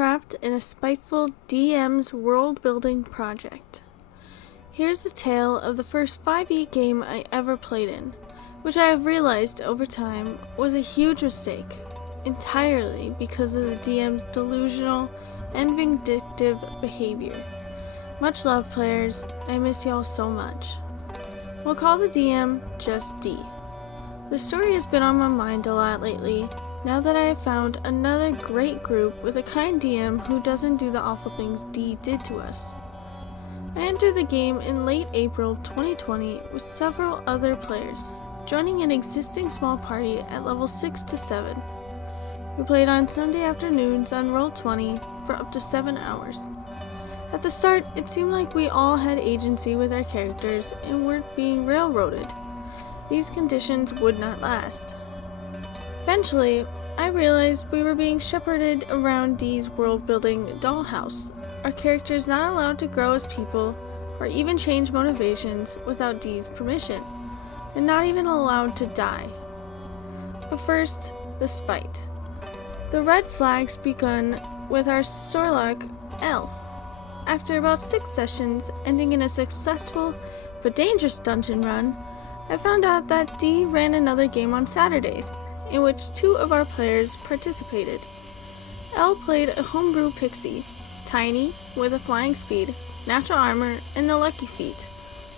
trapped in a spiteful DM's world-building project. Here's the tale of the first 5e game I ever played in, which I have realized over time was a huge mistake, entirely because of the DM's delusional and vindictive behavior. Much love, players. I miss y'all so much. We'll call the DM just D. The story has been on my mind a lot lately, now that I have found another great group with a kind DM who doesn't do the awful things D did to us. I entered the game in late April 2020 with several other players, joining an existing small party at level 6 to 7. We played on Sunday afternoons on Roll20 for up to 7 hours. At the start, it seemed like we all had agency with our characters and weren't being railroaded. These conditions would not last. Eventually, I realized we were being shepherded around D's world-building dollhouse, our characters not allowed to grow as people or even change motivations without D's permission, and not even allowed to die. But first, the spite. The red flags begun with our Sorlock L. After about 6 sessions, ending in a successful but dangerous dungeon run, I found out that D ran another game on Saturdays, in which 2 of our players participated. L played a homebrew pixie, tiny, with a flying speed, natural armor, and a lucky feat,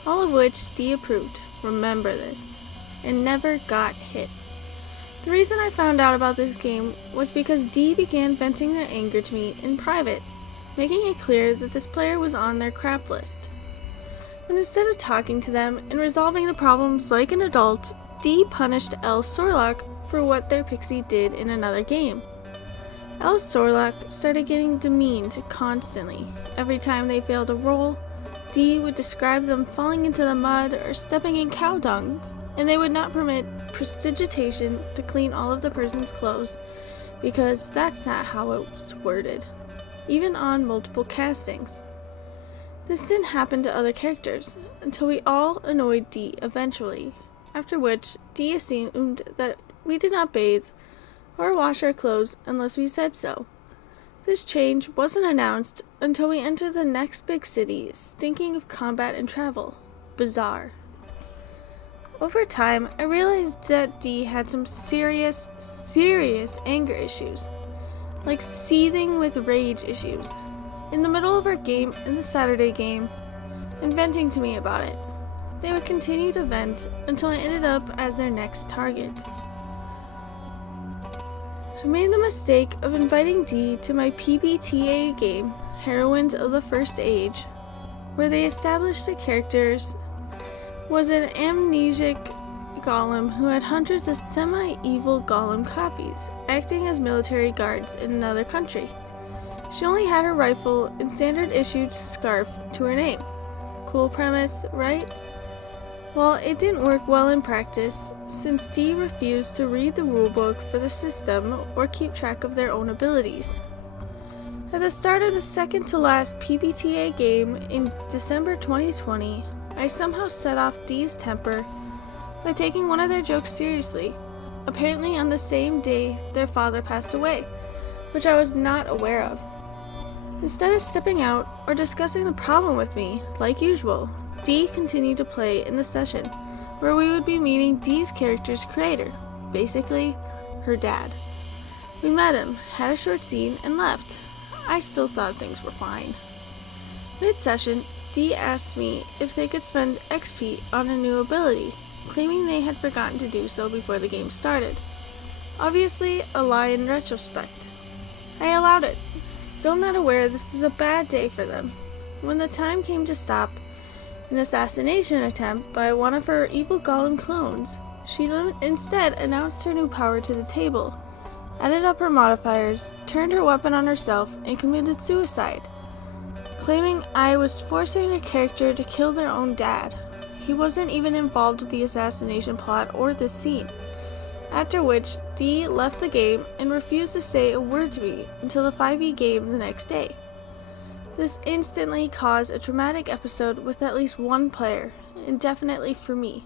all of which D approved, remember this, and never got hit. The reason I found out about this game was because D began venting their anger to me in private, making it clear that this player was on their crap list. And instead of talking to them and resolving the problems like an adult, D punished L's Sorlock for what their pixie did in another game. L's Sorlock started getting demeaned constantly. Every time they failed a roll, D would describe them falling into the mud or stepping in cow dung, and they would not permit prestidigitation to clean all of the person's clothes, because that's not how it was worded, even on multiple castings. This didn't happen to other characters, until we all annoyed D eventually, after which D assumed that we did not bathe or wash our clothes unless we said so. This change wasn't announced until we entered the next big city, stinking of combat and travel. Bizarre. Over time, I realized that D had some serious anger issues, like seething with rage issues, in the middle of our game in the Saturday game, and venting to me about it. They would continue to vent until I ended up as their next target. I made the mistake of inviting D to my PBTA game, Heroines of the First Age, where they established the characters was an amnesic golem who had hundreds of semi-evil golem copies, acting as military guards in another country. She only had her rifle and standard-issued scarf to her name. Cool premise, right? Well, it didn't work well in practice, since D refused to read the rulebook for the system or keep track of their own abilities. At the start of the second-to-last PBTA game in December 2020, I somehow set off D's temper by taking one of their jokes seriously, apparently on the same day their father passed away, which I was not aware of. Instead of stepping out or discussing the problem with me, like usual, D continued to play in the session, where we would be meeting D's character's creator, basically, her dad. We met him, had a short scene, and left. I still thought things were fine. Mid-session, D asked me if they could spend XP on a new ability, claiming they had forgotten to do so before the game started. Obviously, a lie in retrospect. I allowed it, still not aware this was a bad day for them. When the time came to stop an assassination attempt by one of her evil golem clones, she instead announced her new power to the table, added up her modifiers, turned her weapon on herself, and committed suicide, claiming I was forcing her character to kill their own dad. He wasn't even involved with the assassination plot or this scene. After which, D left the game and refused to say a word to me until the 5e game the next day. This instantly caused a traumatic episode with at least one player, and definitely for me.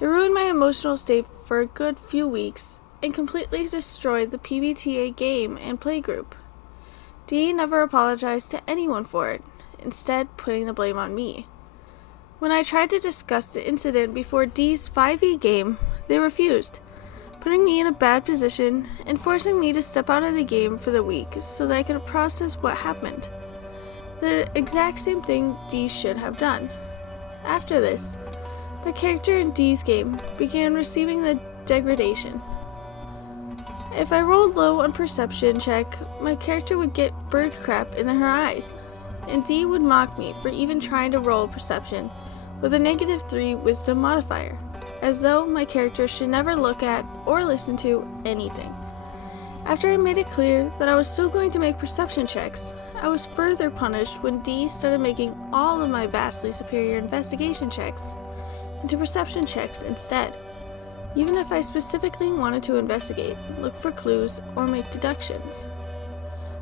It ruined my emotional state for a good few weeks, and completely destroyed the PBTA game and playgroup. Dee never apologized to anyone for it, instead putting the blame on me. When I tried to discuss the incident before Dee's 5e game, they refused, putting me in a bad position and forcing me to step out of the game for the week so that I could process what happened. The exact same thing Dee should have done. After this, the character in Dee's game began receiving the degradation. If I rolled low on perception check, my character would get bird crap in her eyes, and Dee would mock me for even trying to roll perception with a -3 wisdom modifier, as though my character should never look at or listen to anything. After I made it clear that I was still going to make perception checks, I was further punished when Dee started making all of my vastly superior investigation checks into perception checks instead, even if I specifically wanted to investigate, look for clues, or make deductions.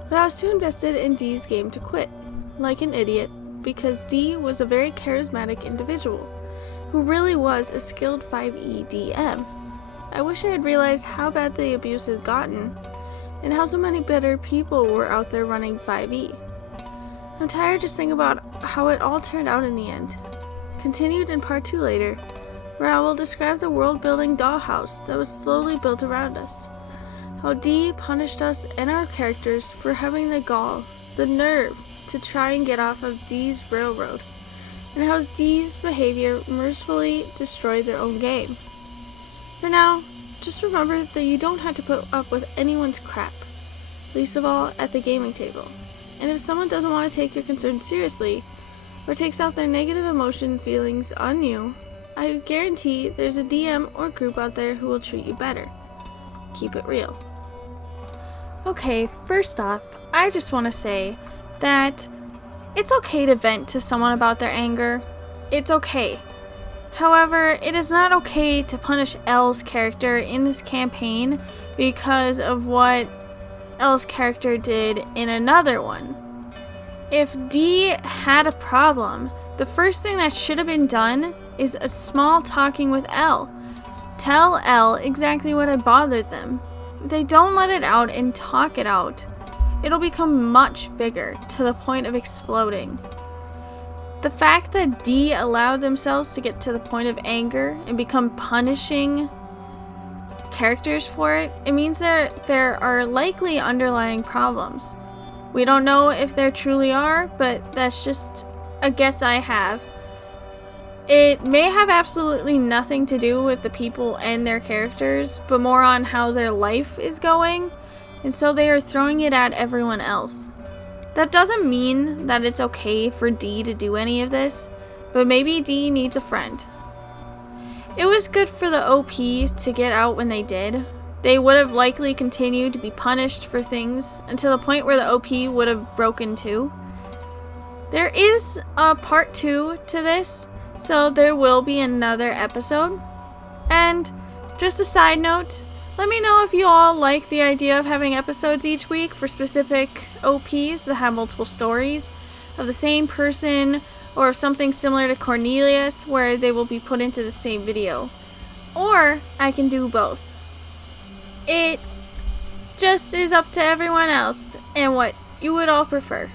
But I was too invested in Dee's game to quit, like an idiot, because Dee was a very charismatic individual, who really was a skilled 5e DM. I wish I had realized how bad the abuse had gotten, and how so many better people were out there running 5e. I'm tired just thinking about how it all turned out in the end. Continued in part 2 later, where I will describe the world-building dollhouse that was slowly built around us. How Dee punished us and our characters for having the gall, the nerve, to try and get off of Dee's railroad, and how Dee's behavior mercifully destroyed their own game. For now, just remember that you don't have to put up with anyone's crap, least of all at the gaming table. And if someone doesn't want to take your concerns seriously, or takes out their negative emotion feelings on you, I guarantee there's a DM or group out there who will treat you better. Keep it real. Okay, first off, I just want to say that it's okay to vent to someone about their anger. It's okay. However, it is not okay to punish Elle's character in this campaign because of what Elle's character did in another one. If Dee had a problem, the first thing that should have been done is a small talking with Elle. Tell Elle exactly what had bothered them. If they don't let it out and talk it out, it'll become much bigger to the point of exploding. The fact that Dee allowed themselves to get to the point of anger and become punishing characters for it, it means there are likely underlying problems. We don't know if there truly are, but that's just a guess I have. It may have absolutely nothing to do with the people and their characters, but more on how their life is going, and so they are throwing it at everyone else. That doesn't mean that it's okay for Dee to do any of this, but maybe Dee needs a friend. It was good for the OP to get out when they did. They would have likely continued to be punished for things until the point where the OP would have broken too. There is a part 2 to this, so there will be another episode. And just a side note, let me know if you all like the idea of having episodes each week for specific OPs that have multiple stories of the same person, or something similar to Cornelius where they will be put into the same video. Or I can do both. It just is up to everyone else and what you would all prefer.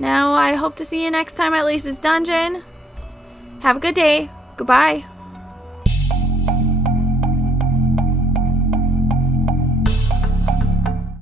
Now I hope to see you next time at Lisa's Dungeon. Have a good day. Goodbye.